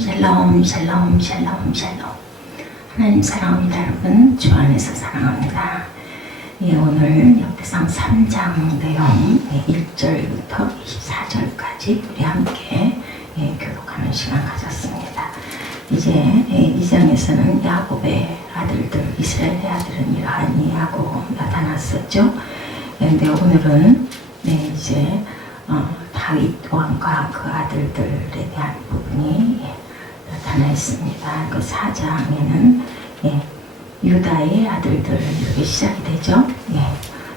샬롬 샬롬 샬롬 샬롬. 하나님 사랑합니다. 여러분 주 안에서 사랑합니다. 오늘 역대상 3장 내용 1절부터 24절까지 우리 함께 교독하는 시간 가졌습니다. 이제 이 장에서는 야곱의 아들들, 이스라엘의 아들은 이러하니 하고 나타났었죠. 그런데 오늘은 이제 다윗 왕과 그 아들들에 대한 부분이 나타나 있습니다. 그 4장에는 유다의 아들들 이렇게 시작이 되죠.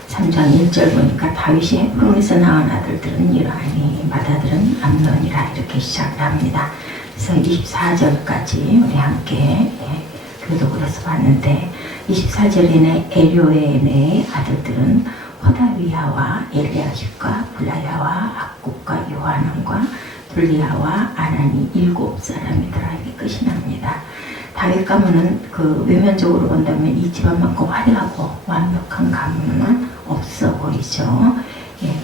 3장 1절 보니까 다윗이 헤브론에서 낳은 아들들은 이러하니 맏아들은 암논이라 이렇게 시작을 합니다. 그래서 24절까지 우리 함께 교독을 해서 봤는데 24절에는 엘요엘의 아들들은 호다위야와 엘리야십과 블라야와 악국과 요하난과 둘리야와 아난이 7사람이더라. 이게 끝이 납니다. 다윗 가문은 그 외면적으로 본다면 이 집안만큼 화려하고 완벽한 가문은 없어 보이죠.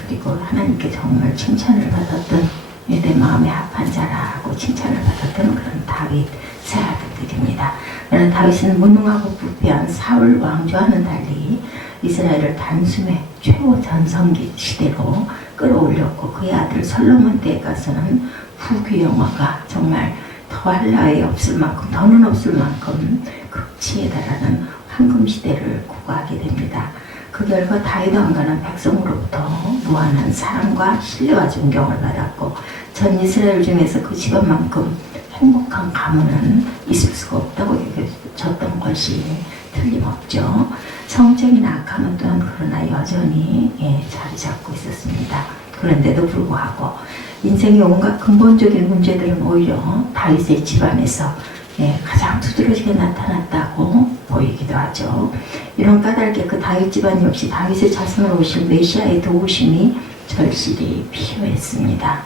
그리고 하나님께 정말 칭찬을 받았던 내 마음에 합한 자라고 칭찬을 받았던 그런 다윗 세 아들들입니다. 그러나 다윗은 무능하고 부패한 사울 왕조와는 달리 이스라엘을 단숨에 최고 전성기 시대로 끌어올렸고 그의 아들 솔로몬 때에 가서는 부귀영화가 정말 더할 나위 없을 만큼 더는 없을 만큼 극치에 달하는 황금 시대를 구가하게 됩니다. 그 결과 다윗 왕가는 백성으로부터 무한한 사랑과 신뢰와 존경을 받았고 전 이스라엘 중에서 그 집안만큼 행복한 가문은 있을 수가 없다고 여겨졌던 것이 틀림없죠. 성적인 악함은 또한 그러나 여전히 자리 잡고 있었습니다. 그런데도 불구하고 인생의 온갖 근본적인 문제들은 오히려 다윗의 집안에서 가장 두드러지게 나타났다고 보이기도 하죠. 이런 까닭에 그 다윗 집안 역시 다윗의 자손으로 오실 메시아의 도우심이 절실히 필요했습니다.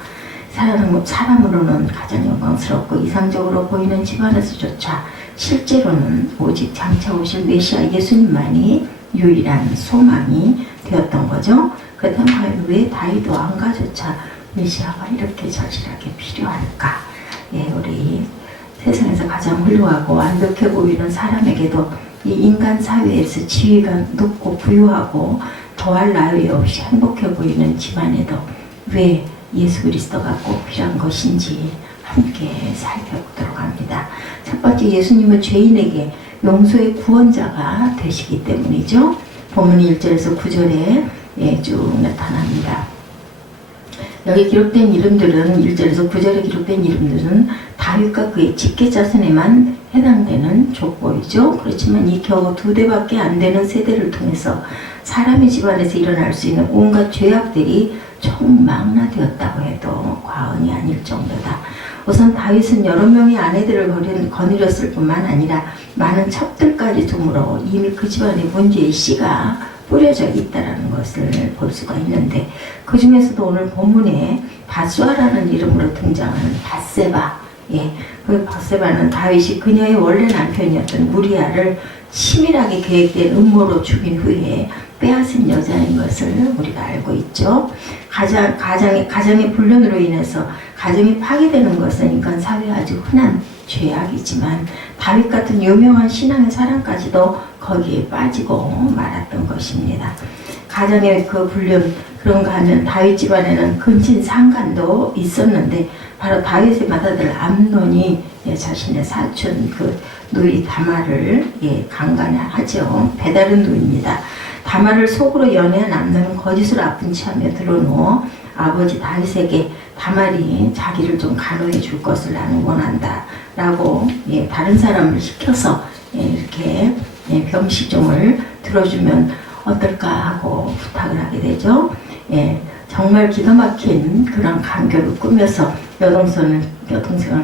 사람으로는 가장 영광스럽고 이상적으로 보이는 집안에서조차 실제로는 오직 장차 오실 메시아 예수님만이 유일한 소망이 되었던 거죠. 그렇다면 과연 왜 다윗 왕가조차 메시아가 이렇게 절실하게 필요할까? 우리 세상에서 가장 훌륭하고 완벽해 보이는 사람에게도 이 인간 사회에서 지위가 높고 부유하고 더할 나위 없이 행복해 보이는 집안에도 왜 예수 그리스도가 꼭 필요한 것인지 함께 살펴보도록 합니다. 첫 번째, 예수님은 죄인에게 용서의 구원자가 되시기 때문이죠. 본문 1절에서 9절에 쭉 나타납니다. 여기 기록된 이름들은 1절에서 9절에 기록된 이름들은 다윗과 그의 직계자손에만 해당되는 족보이죠. 그렇지만 이 겨우 2대밖에 안 되는 세대를 통해서 사람의 집안에서 일어날 수 있는 온갖 죄악들이 총망라되었다고 해도 과언이 아닐 정도다. 우선 다윗은 여러 명의 아내들을 거느렸을 뿐만 아니라 많은 첩들까지 두므로 이미 그 집안에 문제의 씨가 뿌려져 있다는 것을 볼 수가 있는데 그 중에서도 오늘 본문에 바수아라는 이름으로 등장하는 바세바, 그 바세바는 다윗이 그녀의 원래 남편이었던 무리아를 치밀하게 계획된 음모로 죽인 후에 빼앗은 여자인 것을 우리가 알고 있죠. 가정의 불륜으로 인해서 가정이 파괴되는 것은 인간 사회에 아주 흔한 죄악이지만 다윗 같은 유명한 신앙의 사람까지도 거기에 빠지고 말았던 것입니다. 가정의 그 불륜, 그런가 하면 다윗 집안에는 근친 상간도 있었는데 바로 다윗의 맏아들 암논이 자신의 사촌 그 누이 다말을 강간하죠. 배다른 누이입니다. 다말을 속으로 연애한 암논은 거짓으로 아픈 채하며 들어누워 아버지 다윗에게 다말이 자기를 좀 간호해 줄 것을 나는 원한다 라고 다른 사람을 시켜서 이렇게 병시종을 들어주면 어떨까 하고 부탁을 하게 되죠. 정말 기가 막힌 그런 간교를 꾸며서 여동생을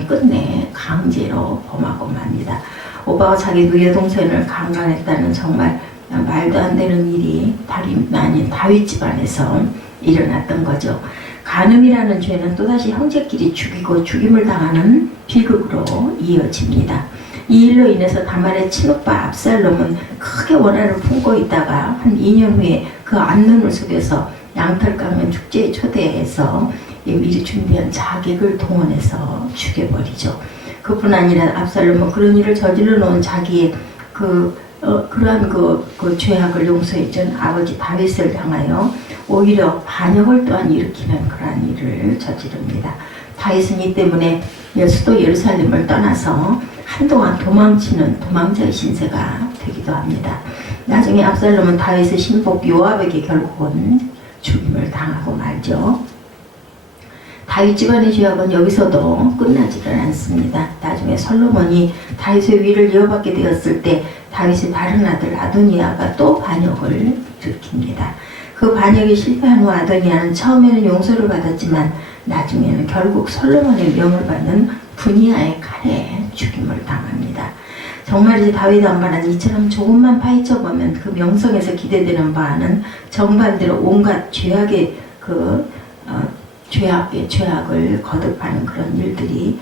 끝내 강제로 범하고 맙니다. 오빠가 자기 누이 여동생을 강간했다는 정말 말도 안 되는 일이 아닌 다윗 집안에서 일어났던 거죠. 간음이라는 죄는 또다시 형제끼리 죽이고 죽임을 당하는 비극으로 이어집니다. 이 일로 인해서 다말의 친오빠 압살롬은 크게 원한을 품고 있다가 한 2년 후에 그 암논을 속여서 양털 깎는 축제에 초대해서 미리 준비한 자객을 동원해서 죽여버리죠. 그뿐 아니라 압살롬은 그런 일을 저질러 놓은 자기의 그러한 그 죄악을 용서해준 아버지 다윗을 향하여 오히려 반역을 또한 일으키는 그러한 일을 저지릅니다. 다윗은 이 때문에 수도 예루살렘을 떠나서 한동안 도망치는 도망자의 신세가 되기도 합니다. 나중에 압살롬은 다윗의 신복 요압에게 결국은 죽임을 당하고 말죠. 다윗 집안의 죄악은 여기서도 끝나지를 않습니다. 나중에 솔로몬이 다윗의 위를 이어받게 되었을 때 다윗의 다른 아들 아도니아가 또 반역을 일으킵니다. 그 반역이 실패한 후 아도니아는 처음에는 용서를 받았지만 나중에는 결국 솔로몬의 명을 받는 분이아의 칼에 죽임을 당합니다. 정말 이제 다윗 왕가는 이처럼 조금만 파헤쳐보면 그 명성에서 기대되는 바는 정반대로 온갖 죄악의 죄악을 거듭하는 그런 일들이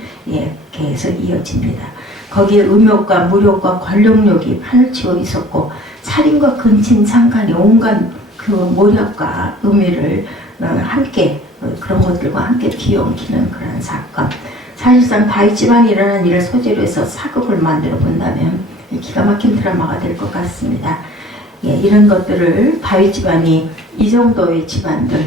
계속 이어집니다. 거기에 음욕과 무욕과 권력욕이 판을 치고 있었고 살인과 근친 상간의 온갖 그 모략과 음해를 함께 그런 것들과 함께 뒤엉키는 그런 사건. 사실상 다윗 집안에 일어난 일을 소재로 해서 사극을 만들어 본다면 기가 막힌 드라마가 될 것 같습니다. 이런 것들을 다윗 집안이 이 정도의 집안들,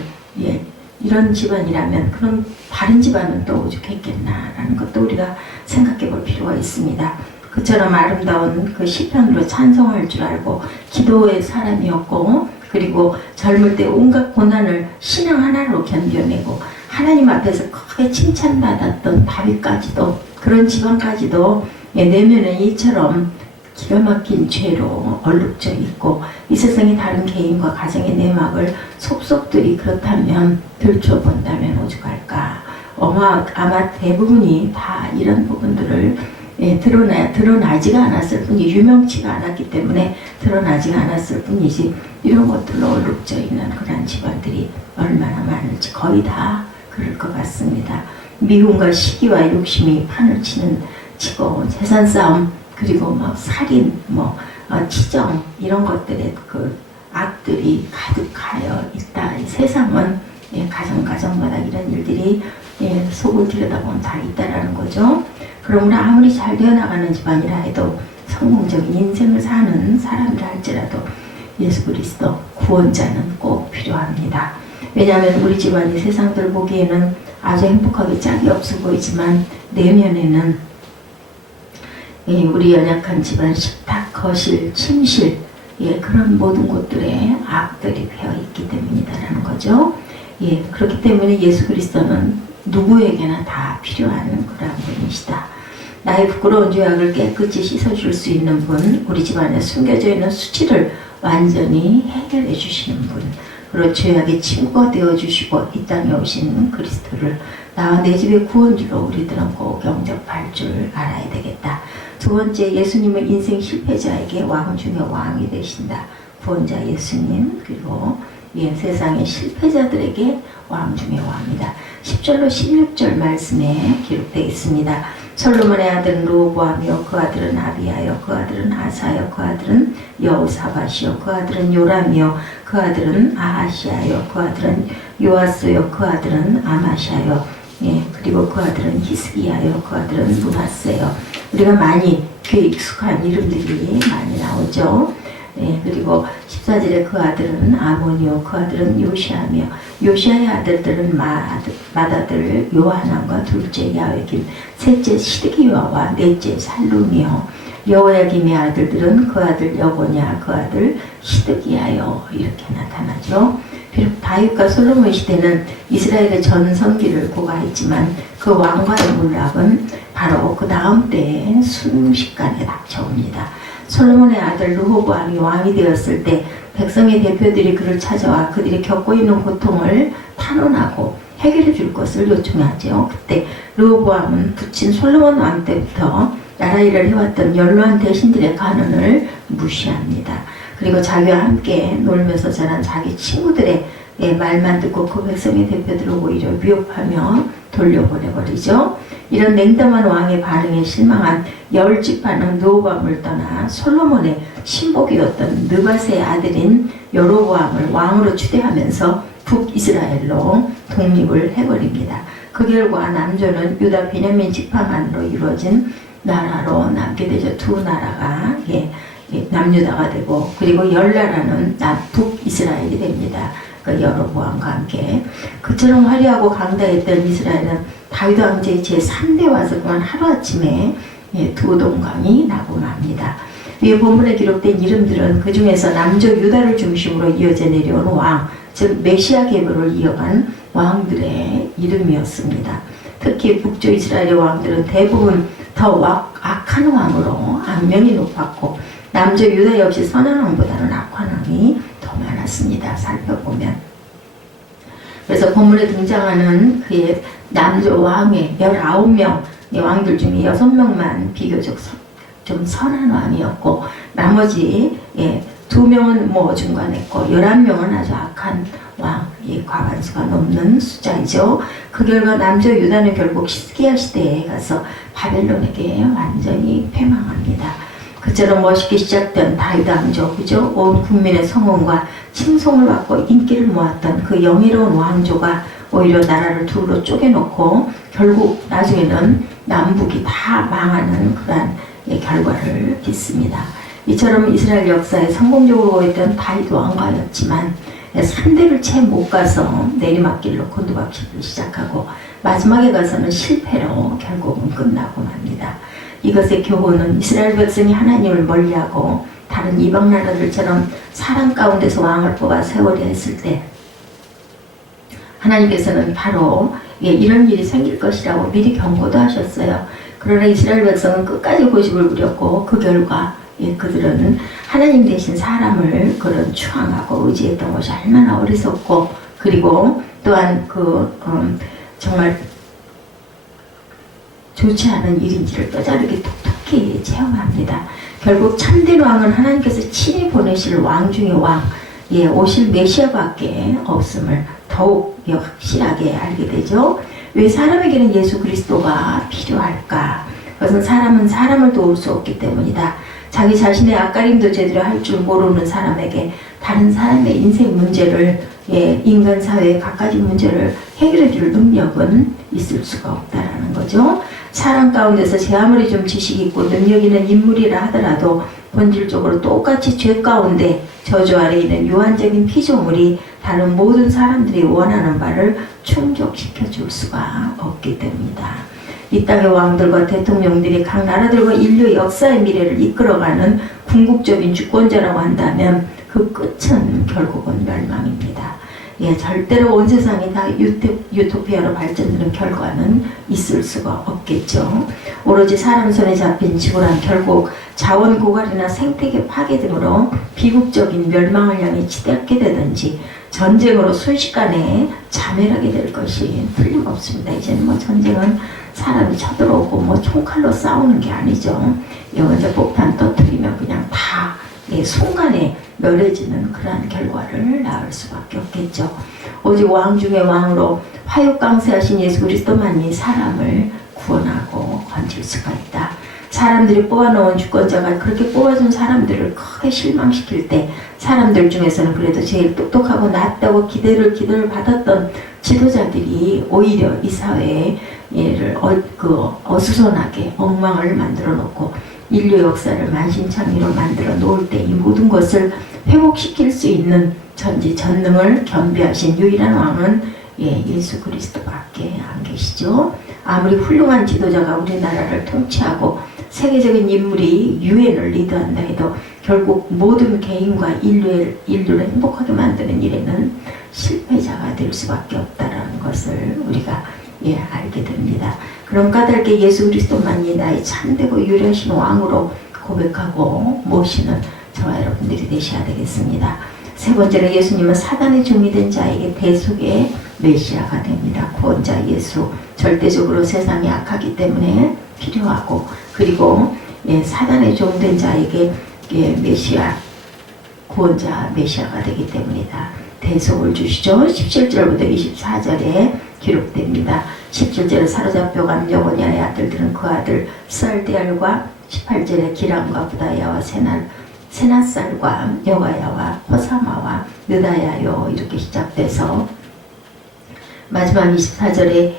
이런 집안이라면 그럼 다른 집안은 또 오죽했겠나라는 것도 우리가 생각해 볼 필요가 있습니다. 그처럼 아름다운 그 시편으로 찬송할 줄 알고 기도의 사람이었고, 그리고 젊을 때 온갖 고난을 신앙 하나로 견뎌내고 하나님 앞에서 크게 칭찬받았던 다윗까지도, 그런 집안까지도 내면은 이처럼 기가 막힌 죄로 얼룩져 있고 이 세상의 다른 개인과 가정의 내막을 속속들이 그렇다면 들춰본다면 오죽할까. 아마 대부분이 다 이런 부분들을 드러나지가 않았을 뿐이, 유명치가 않았기 때문에 드러나지가 않았을 뿐이지, 이런 것들로 얼룩져 있는 그런 집안들이 얼마나 많을지 거의 다 그럴 것 같습니다. 미움과 시기와 욕심이 판을 치고 재산 싸움, 그리고 살인, 치정, 이런 것들의 그 악들이 가득하여 있다. 세상은 가정마다 이런 일들이 속을 들여다보면 다 있다라는 거죠. 그러므로 아무리 잘 되어나가는 집안이라 해도 성공적인 인생을 사는 사람이라 할지라도 예수 그리스도 구원자는 꼭 필요합니다. 왜냐하면 우리 집안이 세상들 보기에는 아주 행복하게 짝이 없어 보이지만 내면에는 우리 연약한 집안 식탁, 거실, 침실, 그런 모든 곳들에 악들이 배어 있기 때문이다라는 거죠. 그렇기 때문에 예수 그리스도는 누구에게나 다 필요한 그런 분이시다. 나의 부끄러운 죄악을 깨끗이 씻어줄 수 있는 분, 우리 집안에 숨겨져 있는 수치를 완전히 해결해 주시는 분, 그리고 죄악의 친구가 되어주시고 이 땅에 오신 그리스도를 나와 내 집의 구원주로 우리들은 꼭 영접할 줄 알아야 되겠다. 두 번째, 예수님은 인생 실패자에게 왕 중에 왕이 되신다. 구원자 예수님, 그리고 세상의 실패자들에게 왕 중에 왕이다. 10절로 16절 말씀에 기록되어 있습니다. 솔로몬의 아들은 르호보암이요, 그 아들은 아비야요, 그 아들은 아사요, 그 아들은 여호사밧이요, 그 아들은 요람이요, 그 아들은 아하시야요, 그 아들은 요아스요, 그 아들은 아마샤요, 그리고 그 아들은 히스기야요, 그 아들은 므낫세요. 우리가 많이 귀에 익숙한 이름들이 많이 나오죠. 그리고 14절에 그 아들은 아몬이요, 그 아들은 요시아며, 요시아의 아들들은 맏아들 요하난과 둘째 야외김, 셋째 시드기야와 넷째 살룸이요, 여호야김의 아들들은 그 아들 여고냐, 그 아들 시드기야요. 이렇게 나타나죠. 비록 다윗과 솔로몬 시대는 이스라엘의 전성기를 고가했지만 그 왕과의 몰락은 바로 그 다음 때에 순식간에 닥쳐옵니다. 솔로몬의 아들 르호보암이 왕이 되었을 때 백성의 대표들이 그를 찾아와 그들이 겪고 있는 고통을 탄원하고 해결해 줄 것을 요청하죠. 그때 르호보암은 부친 솔로몬 왕 때부터 나라 일을 해왔던 연로한 대신들의 간언을 무시합니다. 그리고 자기와 함께 놀면서 자란 자기 친구들의 말만 듣고 그 백성의 대표들을 오히려 위협하며 돌려보내버리죠. 이런 냉담한 왕의 반응에 실망한 열지파는 르호보암을 떠나 솔로몬의 신복이었던 느밧의 아들인 여로보암을 왕으로 추대하면서 북이스라엘로 독립을 해버립니다. 그 그 결과 남조는 유다 베냐민 지파만으로 이루어진 나라로 남게 되죠. 두 나라가 남유다가 되고, 그리고 열 나라는 북이스라엘이 됩니다. 그 여로보암과 함께. 그처럼 화려하고 강다했던 이스라엘은 다윗 왕제의 제3대 와서 그만 하루아침에 두 동강이 나고 맙니다. 위에 본문에 기록된 이름들은 그 중에서 남조 유다를 중심으로 이어져 내려온 왕, 즉 메시아 계보를 이어간 왕들의 이름이었습니다. 특히 북조 이스라엘의 왕들은 대부분 더 악한 왕으로 악명이 높았고, 남조 유다 역시 선한 왕보다는 악한 왕이 더 많았습니다. 살펴보면. 그래서 본문에 등장하는 그의 남조 왕의 19명 왕들 중에 6명만 비교적 좀 선한 왕이었고, 나머지 2명은 중간했고 11명은 아주 악한 왕, 과반수가 넘는 숫자이죠. 그 결과 남조 유다는 결국 히스기야 시대에 가서 바벨론에게 완전히 패망합니다. 그처럼 멋있게 시작된 다윗 왕조, 그죠? 온 국민의 성원과 칭송을 받고 인기를 모았던 그 영예로운 왕조가 오히려 나라를 둘로 쪼개놓고 결국 나중에는 남북이 다 망하는 그러한 결과를 빚습니다. 이처럼 이스라엘 역사에 성공적으로 했던 다윗 왕가였지만 3대를 채 못 가서 내리막길로 곤두박질을 시작하고 마지막에 가서는 실패로 결국은 끝나고 맙니다. 이것의 교훈은 이스라엘 백성이 하나님을 멀리하고 다른 이방 나라들처럼 사람 가운데서 왕을 뽑아 세우려 했을 때 하나님께서는 바로 이런 일이 생길 것이라고 미리 경고도 하셨어요. 그러나 이스라엘 백성은 끝까지 고집을 부렸고 그 결과 그들은 하나님 대신 사람을 그런 추앙하고 의지했던 것이 얼마나 어리석고, 그리고 또한 정말 좋지 않은 일인지를 뼈저리게 톡톡히 체험합니다. 결국 참된 왕은 하나님께서 친히 보내실 왕 중의 왕, 오실 메시아밖에 없음을 더욱 확실하게 알게 되죠. 왜 사람에게는 예수 그리스도가 필요할까? 그것은 사람은 사람을 도울 수 없기 때문이다. 자기 자신의 앞가림도 제대로 할 줄 모르는 사람에게 다른 사람의 인생 문제를, 인간 사회의 갖가지 문제를 해결해 줄 능력은 있을 수가 없다라는 거죠. 사람 가운데서 제 아무리 좀 지식 있고 능력 있는 인물이라 하더라도 본질적으로 똑같이 죄 가운데 저주 아래 있는 유한적인 피조물이 다른 모든 사람들이 원하는 바를 충족시켜 줄 수가 없기 때문이다. 이 땅의 왕들과 대통령들이 각 나라들과 인류 역사의 미래를 이끌어가는 궁극적인 주권자라고 한다면 그 끝은 결국은 멸망입니다. 절대로 온 세상이 다 유토피아로 발전되는 결과는 있을 수가 없겠죠. 오로지 사람 손에 잡힌 지구란 결국 자원 고갈이나 생태계 파괴 등으로 비극적인 멸망을 향해 치닫게 되든지 전쟁으로 순식간에 자멸하게 될 것이 틀림없습니다. 이제는 전쟁은 사람이 쳐들어오고 총칼로 싸우는 게 아니죠. 이제 폭탄 터뜨리면 그냥 다 순간에 멸해지는 그러한 결과를 낳을 수밖에 없겠죠. 오직 왕 중의 왕으로 화육강세하신 예수 그리스도만이 사람을 구원하고 건질 수가 있다. 사람들이 뽑아놓은 주권자가 그렇게 뽑아준 사람들을 크게 실망시킬 때 사람들 중에서는 그래도 제일 똑똑하고 낫다고 기대를 받았던 지도자들이 오히려 이 사회에 얘를 어수선하게 엉망을 만들어 놓고 인류 역사를 만신창이로 만들어 놓을 때 이 모든 것을 회복시킬 수 있는 전지전능을 겸비하신 유일한 왕은 예수 그리스도밖에 안 계시죠. 아무리 훌륭한 지도자가 우리나라를 통치하고 세계적인 인물이 유엔을 리드한다 해도 결국 모든 개인과 인류를 행복하게 만드는 일에는 실패자가 될 수밖에 없다라는 것을 우리가 알게 됩니다. 그럼 까닭에 예수 그리스도만이 나의 참되고 유일하신 왕으로 고백하고 모시는 저와 여러분들이 되셔야 되겠습니다. 세 번째로 예수님은 사단의 종이 된 자에게 대속의 메시아가 됩니다. 구원자 예수, 절대적으로 세상이 악하기 때문에 필요하고, 그리고 사단의 종 된 자에게 메시아, 구원자 메시아가 되기 때문이다. 대속을 주시죠. 17절부터 24절에 기록됩니다. 17절에 사로잡혀간 여고냐의 아들들은 그 아들 쌀디알과 18절에 기람과 부다야와 세낫살과 여가야와 호사마와 느다야요 이렇게 시작돼서 마지막 24절에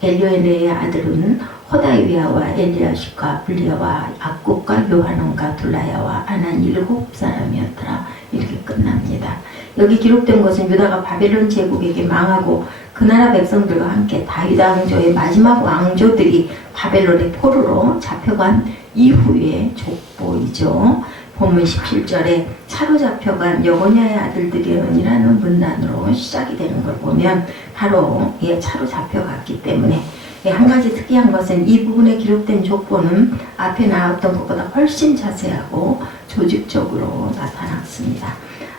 엘리오에네의 아들은 호다위아와 엘리야십과 블리아와 악국과 요하논과 둘라야와 아난 7사람이었더라. 이렇게 끝납니다. 여기 기록된 것은 유다가 바벨론 제국에게 망하고 그 나라 백성들과 함께 다윗 왕조의 마지막 왕조들이 바벨론의 포로로 잡혀간 이후의 족보이죠. 본문 17절에 차로 잡혀간 여고냐의 아들들이라는 문단으로 시작이 되는 걸 보면 바로 차로 잡혀갔기 때문에 한 가지 특이한 것은 이 부분에 기록된 족보는 앞에 나왔던 것보다 훨씬 자세하고 조직적으로 나타났습니다.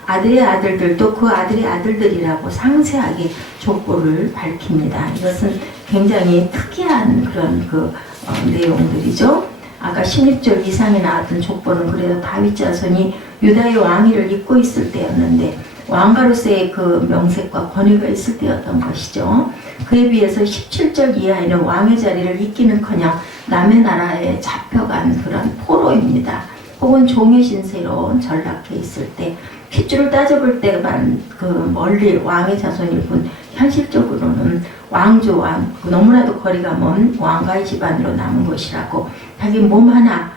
아들의 아들들도 그 아들의 아들들이라고 상세하게 족보를 밝힙니다. 이것은 굉장히 특이한 그런 내용들이죠. 아까 16절 이상에 나왔던 족보는 그래도 다윗 자손이 유다의 왕위를 잇고 있을 때였는데 왕가로서의 그 명색과 권위가 있을 때였던 것이죠. 그에 비해서 17절 이하에는 왕의 자리를 잇기는커녕 남의 나라에 잡혀간 그런 포로입니다. 혹은 종의 신세로 전락해 있을 때 핏줄을 따져볼 때만 멀리 왕의 자손일 뿐 현실적으로는 왕조와 너무나도 거리가 먼 왕가의 집안으로 남은 것이라고 자기 몸 하나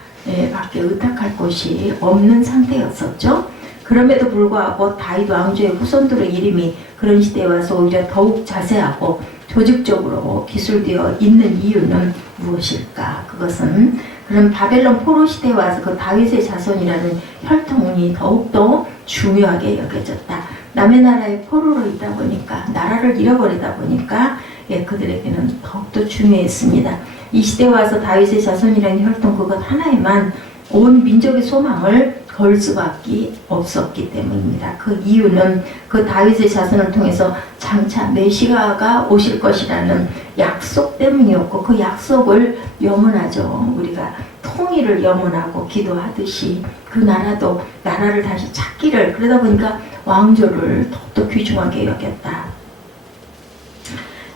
밖에 의탁할 곳이 없는 상태였었죠. 그럼에도 불구하고 다윗 왕조의 후손들의 이름이 그런 시대에 와서 오히려 더욱 자세하고 조직적으로 기술되어 있는 이유는 무엇일까? 그것은 그런 바벨론 포로 시대에 와서 그 다윗의 자손이라는 혈통이 더욱더 중요하게 여겨졌다. 남의 나라의 포로로 있다 보니까 나라를 잃어버리다 보니까 그들에게는 더욱더 중요했습니다. 이 시대에 와서 다윗의 자손이라는 혈통 그것 하나에만 온 민족의 소망을 걸 수밖에 없었기 때문입니다. 그 이유는 그 다윗의 자손을 통해서 장차 메시아가 오실 것이라는 약속 때문이었고 그 약속을 염원하죠. 우리가 통일을 염원하고 기도하듯이 그 나라를 다시 찾기를 그러다 보니까 왕조를 더욱더 귀중하게 여겼다.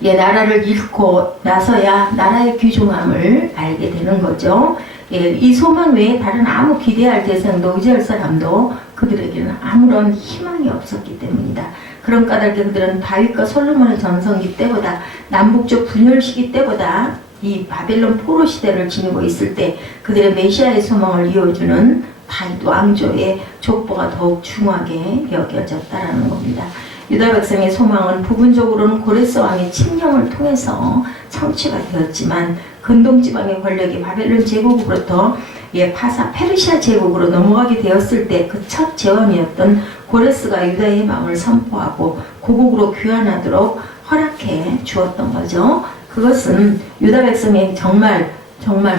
나라를 잃고 나서야 나라의 귀중함을 알게 되는 거죠. 이 소망 외에 다른 아무 기대할 대상도 의지할 사람도 그들에게는 아무런 희망이 없었기 때문이다. 그런 까닭에 그들은 다윗과 솔로몬의 전성기 때보다 남북쪽 분열 시기 때보다 이 바벨론 포로 시대를 지니고 있을 때 그들의 메시아의 소망을 이어주는 다윗 왕조의 족보가 더욱 중하게 여겨졌다라는 겁니다. 유다 백성의 소망은 부분적으로는 고레스 왕의 칙령을 통해서 성취가 되었지만 근동지방의 권력이 바벨론 제국으로부터 페르시아 제국으로 넘어가게 되었을 때 그 첫 제왕이었던 고레스가 유다의 마음을 선포하고 고국으로 귀환하도록 허락해 주었던 거죠. 그것은 유다 백성의 정말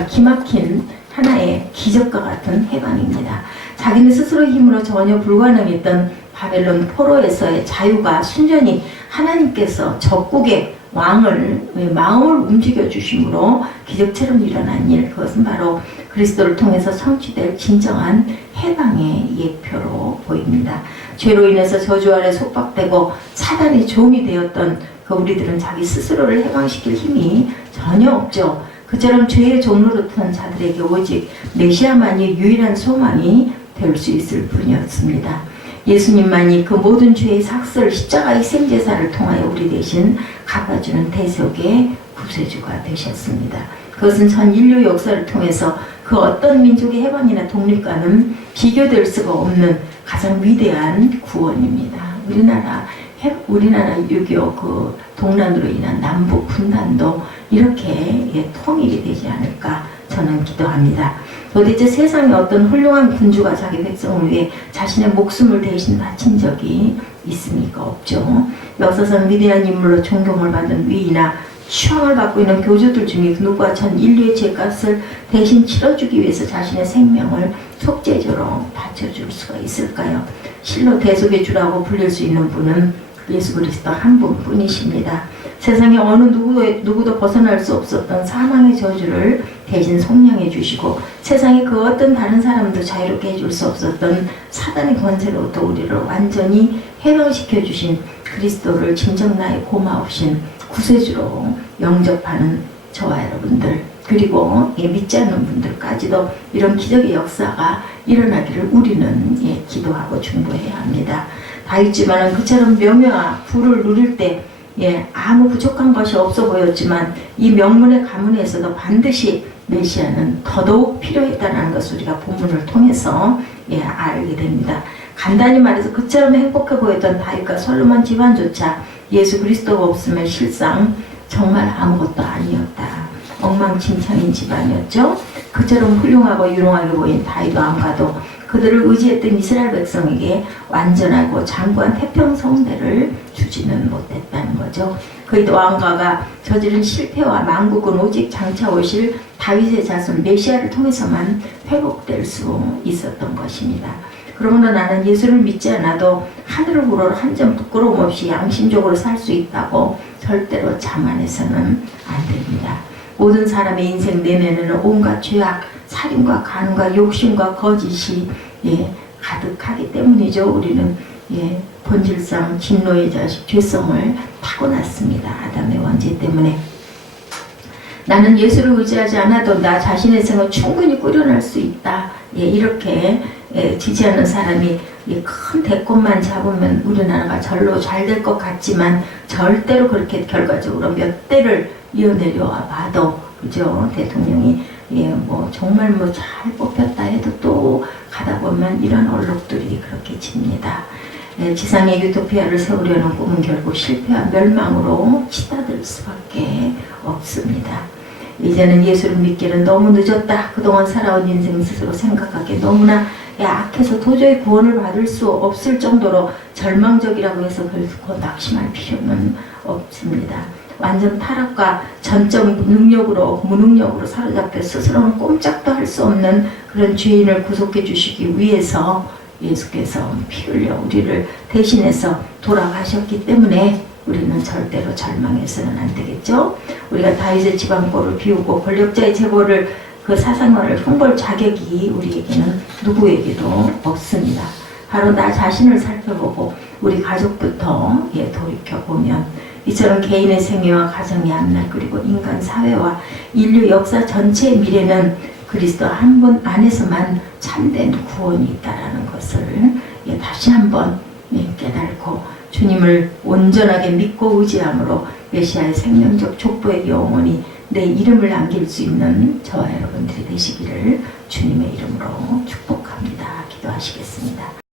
기막힌 하나의 기적과 같은 해방입니다. 자기는 스스로 힘으로 전혀 불가능했던 바벨론 포로에서의 자유가 순전히 하나님께서 적국의 왕을 마음을 움직여 주심으로 기적처럼 일어난 일, 그것은 바로 그리스도를 통해서 성취될 진정한 해방의 예표로 보입니다. 죄로 인해서 저주 아래 속박되고 사단의 종이 되었던 우리들은 자기 스스로를 해방시킬 힘이 전혀 없죠. 그처럼 죄의 종로릇한 자들에게 오직 메시아만이 유일한 소망이 될 수 있을 뿐이었습니다. 예수님만이 그 모든 죄의 삭설 십자가의 생제사를 통하여 우리 대신 갚아주는 대속의 구세주가 되셨습니다. 그것은 전 인류 역사를 통해서 그 어떤 민족의 해방이나 독립과는 비교될 수가 없는 가장 위대한 구원입니다. 우리나라 6.25 그 동란으로 인한 남북 분단도 이렇게 통일이 되지 않을까 저는 기도합니다. 도대체 세상에 어떤 훌륭한 군주가 자기 백성을 위해 자신의 목숨을 대신 바친 적이 있습니까? 없죠. 역사상 위대한 인물로 존경을 받는 위인나 추앙을 받고 있는 교주들 중에 누가 전 인류의 죄값을 대신 치러주기 위해서 자신의 생명을 속죄제로 바쳐줄 수가 있을까요? 실로 대속의 주라고 불릴 수 있는 분은 예수 그리스도 한 분뿐이십니다. 세상에 어느 누구도 벗어날 수 없었던 사망의 저주를 대신 속량해 주시고 세상에 그 어떤 다른 사람도 자유롭게 해줄 수 없었던 사단의 권세로부터 우리를 완전히 해방시켜 주신 그리스도를 진정 나의 고마우신 구세주로 영접하는 저와 여러분들, 그리고 믿지 않는 분들까지도 이런 기적의 역사가 일어나기를 우리는 기도하고 중보해야 합니다. 다윗 집안은 그처럼 명예와 부를 누릴 때 아무 부족한 것이 없어 보였지만 이 명문의 가문에서도 반드시 메시아는 더더욱 필요했다는 것을 우리가 본문을 통해서 알게 됩니다. 간단히 말해서 그처럼 행복해 보였던 다윗과 솔로몬 집안조차 예수 그리스도가 없으면 실상 정말 아무것도 아니었다. 엉망진창인 집안이었죠. 그처럼 훌륭하고 유능하게 보인 다윗 왕과도 그들을 의지했던 이스라엘 백성에게 완전하고 장구한 태평성대를 주지는 못했다는 거죠. 그 왕가가 저지른 실패와 망국은 오직 장차 오실 다윗의 자손 메시아를 통해서만 회복될 수 있었던 것입니다. 그러므로 나는 예수를 믿지 않아도 하늘을 우러러 한 점 부끄러움 없이 양심적으로 살 수 있다고 절대로 자만해서는 안 됩니다. 모든 사람의 인생 내면에는 온갖 죄악, 살인과 간과 욕심과 거짓이 가득하기 때문이죠. 우리는 본질상 진노의 자식 죄성을 타고났습니다. 아담의 원죄 때문에. 나는 예수를 의지하지 않아도 나 자신의 생을 충분히 꾸려낼 수 있다. 이렇게 지지하는 사람이 큰 대권만 잡으면 우리나라가 절로 잘 될 것 같지만 절대로 그렇게 결과적으로 몇 대를 이어내려와 봐도 그죠? 대통령이 정말 잘 뽑혔다 해도 또 가다 보면 이런 얼룩들이 그렇게 집니다. 지상의 유토피아를 세우려는 꿈은 결국 실패와 멸망으로 치닫을 수밖에 없습니다. 이제는 예수를 믿기는 너무 늦었다. 그동안 살아온 인생 스스로 생각하기에 너무나 악해서 도저히 구원을 받을 수 없을 정도로 절망적이라고 해서 결코 낙심할 필요는 없습니다. 완전 타락과 전적 무능력으로 사로잡혀 스스로는 꼼짝도 할 수 없는 그런 죄인을 구속해 주시기 위해서 예수께서 피 흘려 우리를 대신해서 돌아가셨기 때문에 우리는 절대로 절망해서는 안 되겠죠. 우리가 다윗의 지방보를 비우고 권력자의 제보를 그 사상화를 흉볼 자격이 우리에게는 누구에게도 없습니다. 바로 나 자신을 살펴보고 우리 가족부터 돌이켜보면 이처럼 개인의 생애와 가정의 앞날 그리고 인간 사회와 인류 역사 전체의 미래는 그리스도 한 분 안에서만 참된 구원이 있다라는 것을 다시 한번 깨닫고 주님을 온전하게 믿고 의지함으로 메시아의 생명적 족보의 영원히 내 이름을 남길 수 있는 저와 여러분들이 되시기를 주님의 이름으로 축복합니다. 기도하시겠습니다.